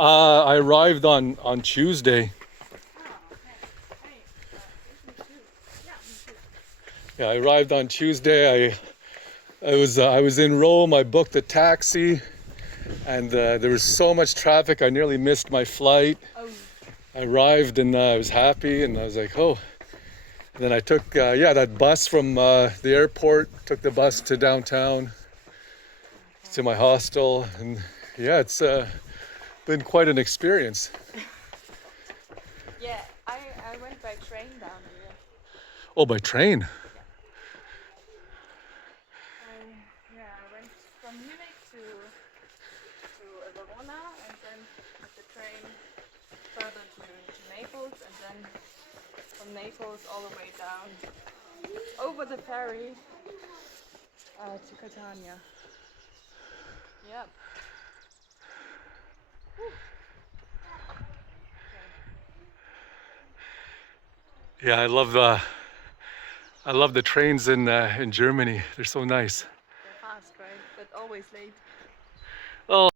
I arrived on Tuesday. Oh, okay. Hey, me too. Yeah, me too. Yeah, I arrived on Tuesday. I was in Rome. I booked a taxi, and there was so much traffic. I nearly missed my flight. Oh, I arrived and I was happy, and I was like, oh. And then I took that bus from the airport. Took the bus to downtown to okay. my hostel, and yeah, it's been quite an experience. Yeah, I went by train down here. Oh, by train. Yeah. I went from Munich to Verona and then with the train further to Naples and then from Naples all the way down over the ferry to Catania. Yep. Whew. Okay. Yeah, I love the trains in Germany. They're so nice. They're fast, right? But always late. Oh.